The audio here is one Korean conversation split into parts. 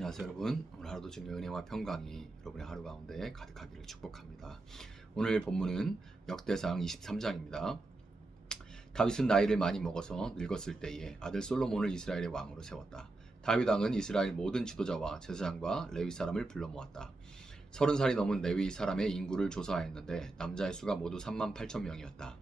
안녕하세요 여러분. 오늘 하루도 주님의 은혜와 평강이 여러분의 하루 가운데 가득하기를 축복합니다. 오늘 본문은 역대상 23장입니다. 다윗은 나이를 많이 먹어서 늙었을 때에 아들 솔로몬을 이스라엘의 왕으로 세웠다. 다윗 왕은 이스라엘 모든 지도자와 제사장과 레위 사람을 불러 모았다. 30살이 넘은 레위 사람의 인구를 조사하였는데 남자의 수가 모두 3만 8천 명이었다.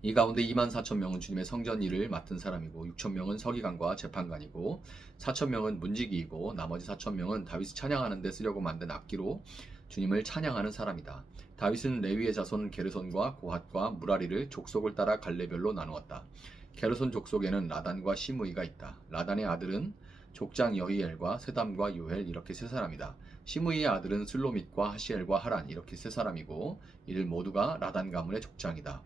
이 가운데 2만 4천 명은 주님의 성전 일을 맡은 사람이고 6천 명은 서기관과 재판관이고 4천 명은 문지기이고 나머지 4천 명은 다윗을 찬양하는 데 쓰려고 만든 악기로 주님을 찬양하는 사람이다. 다윗은 레위의 자손 게르손과 고핫과 무라리를 족속을 따라 갈래별로 나누었다. 게르손 족속에는 라단과 시므이가 있다. 라단의 아들은 족장 여히엘과 세담과 요헬 이렇게 세 사람이다. 시므이의 아들은 슬로밋과 하시엘과 하란 이렇게 세 사람이고 이들 모두가 라단 가문의 족장이다.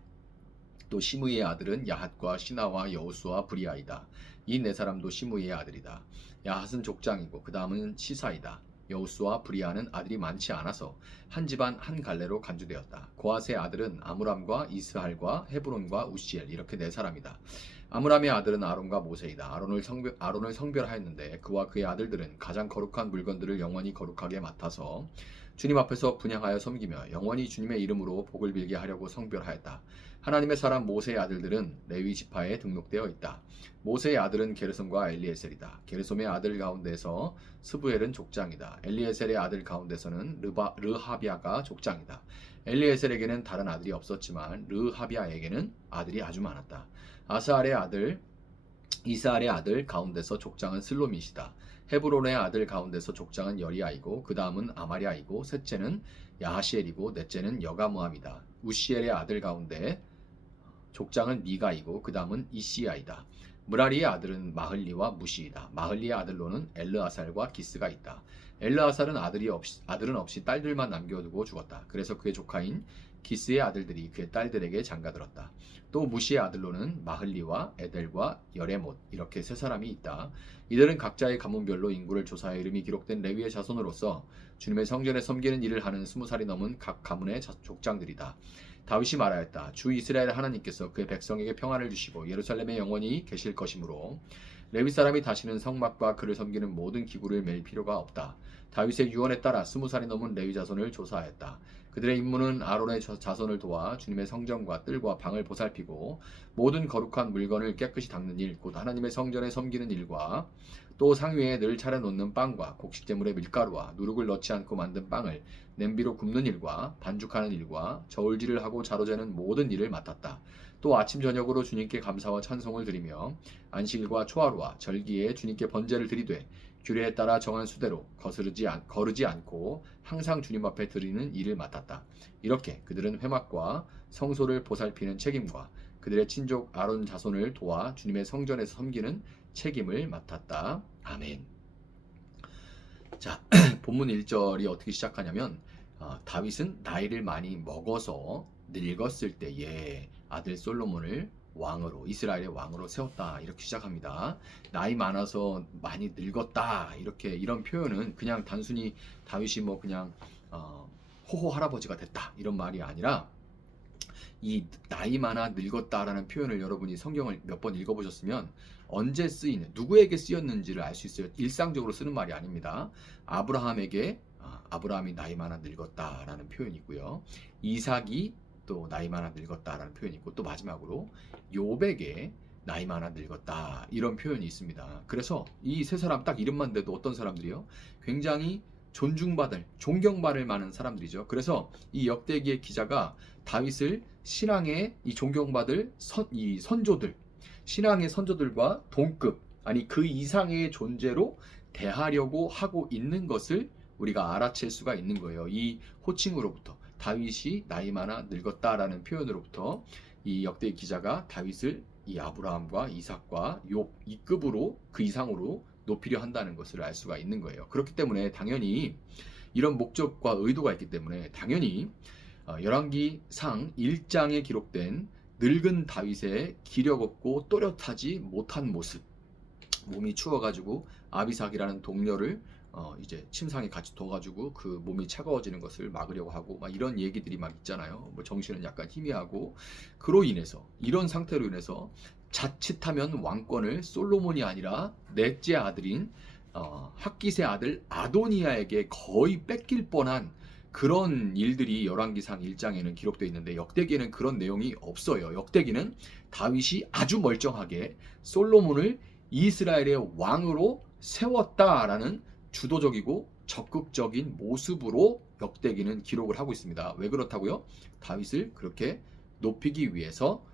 또 시므이의 아들은 야핫과 시나와 여우수와 브리아이다. 이 네 사람도 시므이의 아들이다. 야핫은 족장이고 그 다음은 시사이다. 여우수와 브리아는 아들이 많지 않아서 한 집안 한 갈래로 간주되었다. 고핫의 아들은 아므람과 이스할과 헤브론과 우시엘 이렇게 네 사람이다. 아므람의 아들은 아론과 모세이다. 아론을 성별하였는데 그와 그의 아들들은 가장 거룩한 물건들을 영원히 거룩하게 맡아서 주님 앞에서 분향하여 섬기며 영원히 주님의 이름으로 복을 빌게 하려고 성별하였다. 하나님의 사람 모세의 아들들은 레위 지파에 등록되어 있다. 모세의 아들은 게르솜과 엘리에셀이다. 게르솜의 아들 가운데서 스부엘은 족장이다. 엘리에셀의 아들 가운데서는 르하비아가 족장이다. 엘리에셀에게는 다른 아들이 없었지만 르하비아에게는 아들이 아주 많았다. 이스할의 아들 가운데서 족장은 슬로밋이다. 헤브론의 아들 가운데서 족장은 여리아이고 그 다음은 아마리아이고 셋째는 야하시엘이고 넷째는 여가무함이다. 우시엘의 아들 가운데 족장은 미가이고 그 다음은 이시야이다. 무라리의 아들은 마흘리와 무시이다. 마흘리의 아들로는 엘르아살과 기스가 있다. 엘르아살은 아들은 없이 딸들만 남겨두고 죽었다. 그래서 그의 조카인 기스의 아들들이 그의 딸들에게 장가들었다. 또 무시의 아들로는 마흘리와 에델과 여레못 이렇게 세 사람이 있다. 이들은 각자의 가문별로 인구를 조사해 이름이 기록된 레위의 자손으로서 주님의 성전에 섬기는 일을 하는 20살이 넘은 각 가문의 족장들이다. 다윗이 말하였다. 주 이스라엘 하나님께서 그의 백성에게 평안을 주시고 예루살렘에 영원히 계실 것이므로 레위 사람이 다시는 성막과 그를 섬기는 모든 기구를 맬 필요가 없다. 다윗의 유언에 따라 20살이 넘은 레위 자손을 조사하였다. 그들의 임무는 아론의 자손을 도와 주님의 성전과 뜰과 방을 보살피고 모든 거룩한 물건을 깨끗이 닦는 일, 곧 하나님의 성전에 섬기는 일과 또 상위에 늘 차려놓는 빵과 곡식제물의 밀가루와 누룩을 넣지 않고 만든 빵을 냄비로 굽는 일과 반죽하는 일과 저울질을 하고 자로재는 모든 일을 맡았다. 또 아침 저녁으로 주님께 감사와 찬송을 드리며 안식일과 초하루와 절기에 주님께 번제를 드리되 규례에 따라 정한 수대로 거르지 않고 항상 주님 앞에 드리는 일을 맡았다. 이렇게 그들은 회막과 성소를 보살피는 책임과 그들의 친족 아론 자손을 도와 주님의 성전에서 섬기는 책임을 맡았다. 아멘. 자, 본문 1절이 어떻게 시작하냐면 다윗은 나이를 많이 먹어서 늙었을 때에 아들 솔로몬을 왕으로 이스라엘의 왕으로 세웠다 이렇게 시작합니다. 나이 많아서 많이 늙었다 이런 표현은 그냥 단순히 다윗이 뭐 그냥 호호 할아버지가 됐다 이런 말이 아니라 이 나이 많아 늙었다라는 표현을 여러분이 성경을 몇 번 읽어보셨으면 언제 쓰이는 누구에게 쓰였는지를 알 수 있어요. 일상적으로 쓰는 말이 아닙니다. 아브라함이 나이 많아 늙었다라는 표현이고요. 이삭이 또 나이 많아 늙었다라는 표현이 있고 또 마지막으로 욥에게 나이 많아 늙었다 이런 표현이 있습니다. 그래서 이 세 사람 딱 이름만 대도 어떤 사람들이요? 굉장히 존경받을 만한 사람들이죠. 그래서 이 역대기의 기자가 다윗을 신앙의 이 존경받을 선조들, 신앙의 선조들과 동급, 아니 그 이상의 존재로 대하려고 하고 있는 것을 우리가 알아챌 수가 있는 거예요. 이 호칭으로부터 다윗이 나이 많아 늙었다라는 표현으로부터 이 역대기 기자가 다윗을 이 아브라함과 이삭과 욥 이 급으로 그 이상으로 높이려 한다는 것을 알 수가 있는 거예요. 그렇기 때문에 당연히 이런 목적과 의도가 있기 때문에 당연히 열왕기상 1장에 기록된 늙은 다윗의 기력 없고 또렷하지 못한 모습, 몸이 추워가지고 아비삭이라는 동료를 이제 침상에 같이 둬가지고 그 몸이 차가워지는 것을 막으려고 하고 막 이런 얘기들이 막 있잖아요. 뭐 정신은 약간 희미하고 그로 인해서 이런 상태로 인해서 자칫하면 왕권을 솔로몬이 아니라 넷째 아들인 핫깃의 아들 아도니아에게 거의 뺏길 뻔한 그런 일들이 열왕기상 1장에는 기록되어 있는데 역대기에는 그런 내용이 없어요. 역대기는 다윗이 아주 멀쩡하게 솔로몬을 이스라엘의 왕으로 세웠다라는 주도적이고 적극적인 모습으로 역대기는 기록을 하고 있습니다. 왜 그렇다고요? 다윗을 그렇게 높이기 위해서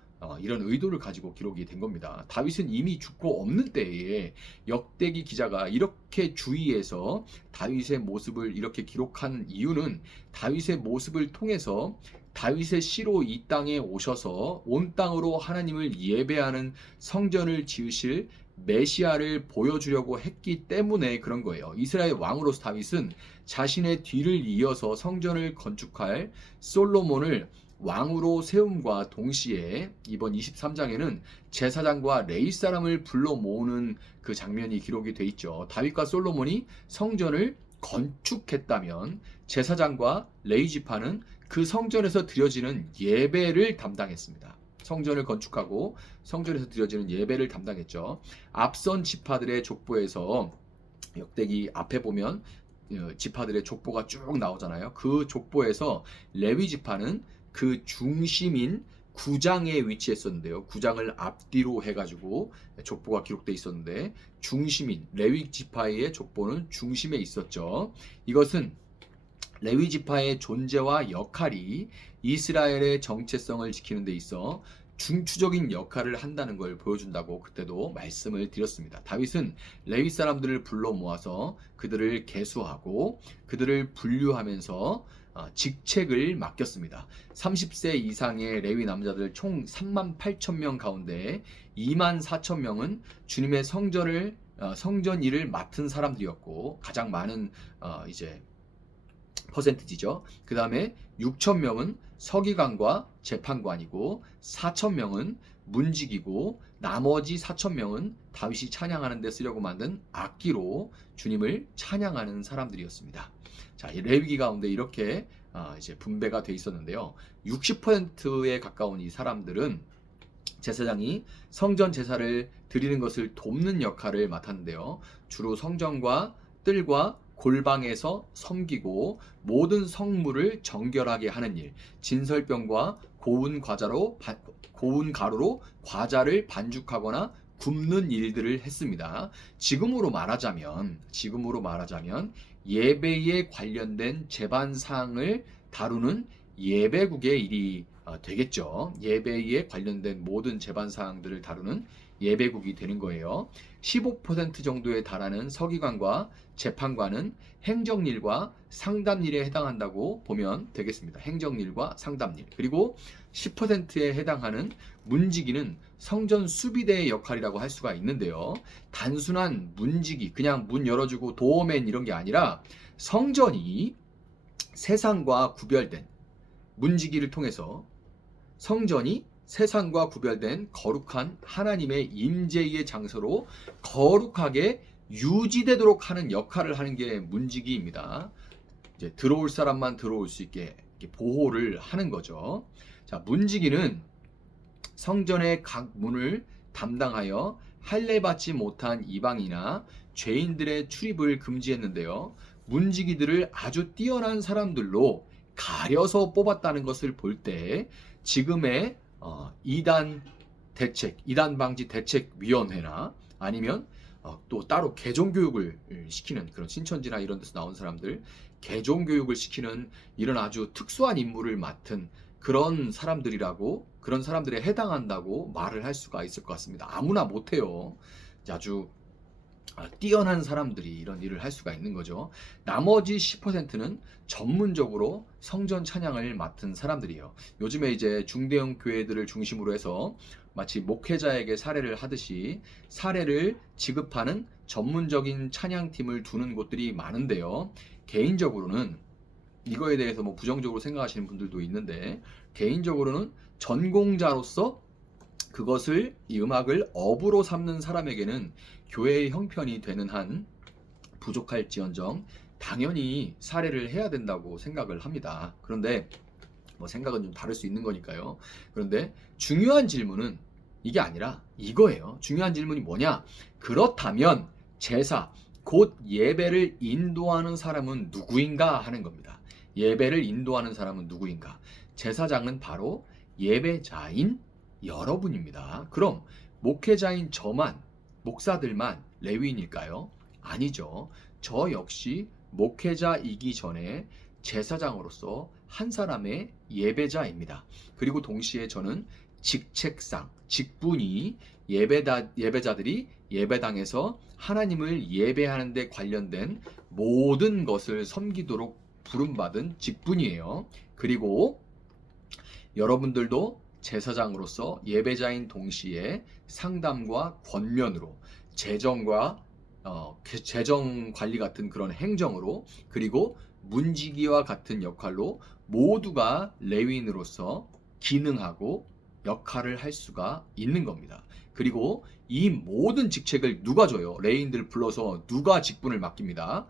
이런 의도를 가지고 기록이 된 겁니다. 다윗은 이미 죽고 없는 때에 역대기 기자가 이렇게 주의해서 다윗의 모습을 이렇게 기록한 이유는 다윗의 모습을 통해서 다윗의 씨로 이 땅에 오셔서 온 땅으로 하나님을 예배하는 성전을 지으실 메시아를 보여주려고 했기 때문에 그런 거예요. 이스라엘 왕으로서 다윗은 자신의 뒤를 이어서 성전을 건축할 솔로몬을 왕으로 세움과 동시에 이번 23장에는 제사장과 레위 사람을 불러 모으는 그 장면이 기록이 돼 있죠. 다윗과 솔로몬이 성전을 건축했다면 제사장과 레위 지파는 그 성전에서 드려지는 예배를 담당했습니다. 성전을 건축하고 성전에서 드려지는 예배를 담당했죠. 앞선 지파들의 족보에서 역대기 앞에 보면 지파들의 족보가 쭉 나오잖아요. 그 족보에서 레위 지파는 그 중심인 구장에 위치했었는데요. 구장을 앞뒤로 해가지고 족보가 기록돼 있었는데 중심인 레위 지파의 족보는 중심에 있었죠. 이것은 레위 지파의 존재와 역할이 이스라엘의 정체성을 지키는 데 있어 중추적인 역할을 한다는 걸 보여준다고 그때도 말씀을 드렸습니다. 다윗은 레위 사람들을 불러 모아서 그들을 계수하고 그들을 분류하면서 직책을 맡겼습니다. 30세 이상의 레위 남자들 총 38,000명 가운데 24,000명은 주님의 성전 일을 맡은 사람들이었고 가장 많은 이제 퍼센티지죠. 그 다음에 6,000명은 서기관과 재판관이고 4,000명은 문지기고 나머지 4,000명은 다윗이 찬양하는 데 쓰려고 만든 악기로 주님을 찬양하는 사람들이었습니다. 자, 이 레위기 가운데 이렇게 이제 분배가 돼 있었는데요. 60%에 가까운 이 사람들은 제사장이 성전 제사를 드리는 것을 돕는 역할을 맡았는데요. 주로 성전과 뜰과 골방에서 섬기고 모든 성물을 정결하게 하는 일, 진설병과 고운 가루로 과자를 반죽하거나 굽는 일들을 했습니다. 지금으로 말하자면 예배에 관련된 제반 사항을 다루는 예배국의 일이 되겠죠. 예배에 관련된 모든 제반 사항들을 다루는 예배국이 되는 거예요. 15% 정도에 달하는 서기관과 재판관은 행정일과 상담일에 해당한다고 보면 되겠습니다. 행정일과 상담일. 그리고 10%에 해당하는 문지기는 성전 수비대의 역할이라고 할 수가 있는데요. 단순한 문지기, 그냥 문 열어주고 도어맨 이런 게 아니라 성전이 세상과 구별된 문지기를 통해서 성전이 세상과 구별된 거룩한 하나님의 임재의 장소로 거룩하게 유지되도록 하는 역할을 하는 게 문지기입니다. 이제 들어올 사람만 들어올 수 있게 보호를 하는 거죠. 자, 문지기는 성전의 각 문을 담당하여 할례 받지 못한 이방이나 죄인들의 출입을 금지했는데요. 문지기들을 아주 뛰어난 사람들로 가려서 뽑았다는 것을 볼 때 지금의 이단 방지 대책위원회나 아니면 또 따로 개종 교육을 시키는 그런 신천지나 이런 데서 나온 사람들 개종 교육을 시키는 이런 아주 특수한 임무를 맡은 그런 사람들에 해당한다고 말을 할 수가 있을 것 같습니다. 아무나 못해요. 아주 뛰어난 사람들이 이런 일을 할 수가 있는 거죠. 나머지 10%는 전문적으로 성전 찬양을 맡은 사람들이에요. 요즘에 이제 중대형 교회들을 중심으로 해서 마치 목회자에게 사례를 하듯이 사례를 지급하는 전문적인 찬양팀을 두는 곳들이 많은데요. 개인적으로는 이거에 대해서 뭐 부정적으로 생각하시는 분들도 있는데 개인적으로는 전공자로서 그것을 이 음악을 업으로 삼는 사람에게는 교회의 형편이 되는 한 부족할지언정 당연히 사례를 해야 된다고 생각을 합니다. 그런데 뭐 생각은 좀 다를 수 있는 거니까요. 그런데 중요한 질문은 이게 아니라 이거예요. 중요한 질문이 뭐냐? 그렇다면 제사 곧 예배를 인도하는 사람은 누구인가 하는 겁니다. 예배를 인도하는 사람은 누구인가? 제사장은 바로 예배자인 여러분입니다. 그럼 목회자인 저만, 목사들만 레위인일까요? 아니죠. 저 역시 목회자이기 전에 제사장으로서 한 사람의 예배자입니다. 그리고 동시에 저는 직책상, 직분이 예배자들이 예배당에서 하나님을 예배하는 데 관련된 모든 것을 섬기도록 부름받은 직분이에요. 그리고 여러분들도 제사장으로서 예배자인 동시에 상담과 권면으로 재정과 재정 관리 같은 그런 행정으로 그리고 문지기와 같은 역할로 모두가 레위인으로서 기능하고 역할을 할 수가 있는 겁니다. 그리고 이 모든 직책을 누가 줘요? 레위인들 불러서 누가 직분을 맡깁니까?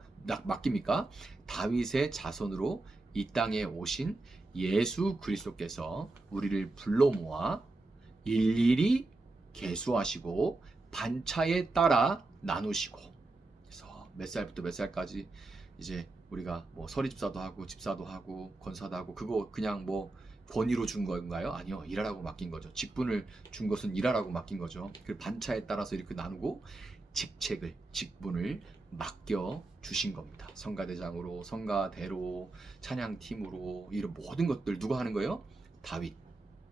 다윗의 자손으로 이 땅에 오신 예수 그리스도께서 우리를 불러 모아 일일이 계수하시고 반차에 따라 나누시고, 그래서 몇 살부터 몇 살까지 이제 우리가 뭐 서리집사도 하고 집사도 하고 권사도 하고 그거 그냥 뭐 권위로 준 건가요? 아니요. 일하라고 맡긴 거죠. 직분을 준 것은 일하라고 맡긴 거죠. 그 반차에 따라서 이렇게 나누고 직분을 맡겨 주신 겁니다. 성가대장으로, 성가대로, 찬양팀으로 이런 모든 것들 누가 하는 거예요? 다윗,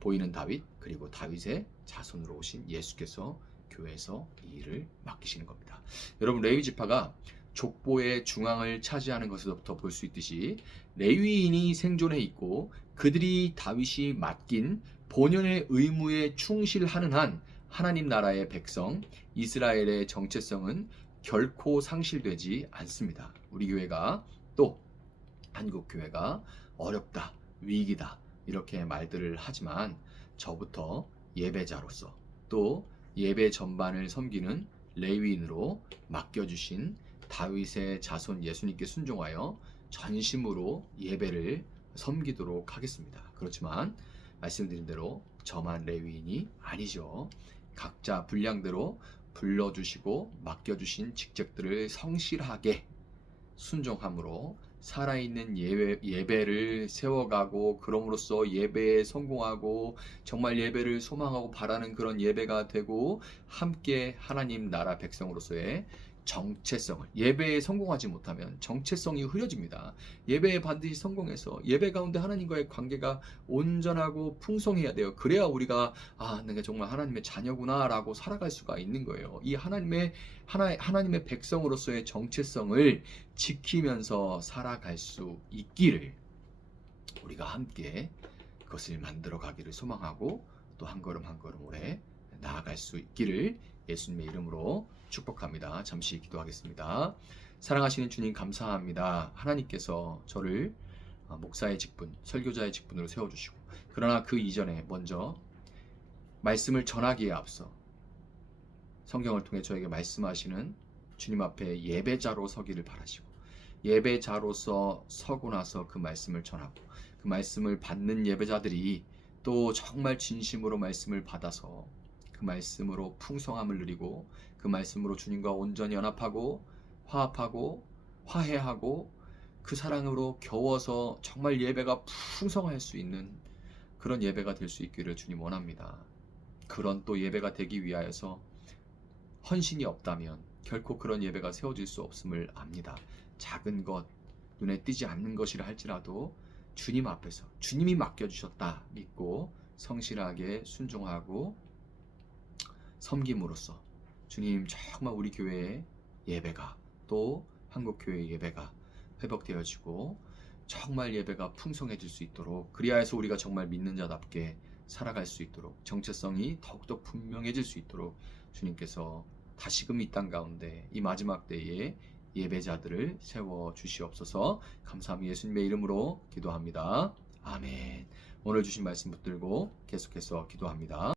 보이는 다윗, 그리고 다윗의 자손으로 오신 예수께서 교회에서 이 일을 맡기시는 겁니다. 여러분, 레위 지파가 족보의 중앙을 차지하는 것에서부터 볼 수 있듯이 레위인이 생존해 있고 그들이 다윗이 맡긴 본연의 의무에 충실하는 한 하나님 나라의 백성 이스라엘의 정체성은 결코 상실되지 않습니다. 우리 교회가 또 한국 교회가 어렵다, 위기다 이렇게 말들을 하지만 저부터 예배자로서 또 예배 전반을 섬기는 레위인으로 맡겨주신 다윗의 자손 예수님께 순종하여 전심으로 예배를 섬기도록 하겠습니다. 그렇지만 말씀드린 대로 저만 레위인이 아니죠. 각자 분량대로 불러주시고 맡겨주신 직책들을 성실하게 순종함으로 살아있는 예배를 세워가고 그럼으로써 예배에 성공하고 정말 예배를 소망하고 바라는 그런 예배가 되고 함께 하나님 나라 백성으로서의 정체성을, 예배에 성공하지 못하면 정체성이 흐려집니다. 예배에 반드시 성공해서 예배 가운데 하나님과의 관계가 온전하고 풍성해야 돼요. 그래야 우리가 내가 정말 하나님의 자녀구나 라고 살아갈 수가 있는 거예요. 이 하나님의 백성으로서의 정체성을 지키면서 살아갈 수 있기를 우리가 함께 그것을 만들어 가기를 소망하고 또 한 걸음 한 걸음 오래 나아갈 수 있기를 예수님의 이름으로 축복합니다. 잠시 기도하겠습니다. 사랑하시는 주님 감사합니다. 하나님께서 저를 목사의 직분, 설교자의 직분으로 세워주시고 그러나 그 이전에 먼저 말씀을 전하기에 앞서 성경을 통해 저에게 말씀하시는 주님 앞에 예배자로 서기를 바라시고 예배자로서 서고 나서 그 말씀을 전하고 그 말씀을 받는 예배자들이 또 정말 진심으로 말씀을 받아서 그 말씀으로 풍성함을 누리고 그 말씀으로 주님과 온전히 연합하고 화합하고 화해하고 그 사랑으로 겨워서 정말 예배가 풍성할 수 있는 그런 예배가 될 수 있기를 주님 원합니다. 그런 또 예배가 되기 위하여서 헌신이 없다면 결코 그런 예배가 세워질 수 없음을 압니다. 작은 것, 눈에 띄지 않는 것이라 할지라도 주님 앞에서 주님이 맡겨주셨다 믿고 성실하게 순종하고 섬김으로써 주님 정말 우리 교회의 예배가 또 한국교회의 예배가 회복되어지고 정말 예배가 풍성해질 수 있도록 그리하여서 우리가 정말 믿는 자답게 살아갈 수 있도록 정체성이 더욱더 분명해질 수 있도록 주님께서 다시금 이 땅 가운데 이 마지막 때에 예배자들을 세워 주시옵소서. 감사합니다. 예수님의 이름으로 기도합니다. 아멘. 오늘 주신 말씀 붙들고 계속해서 기도합니다.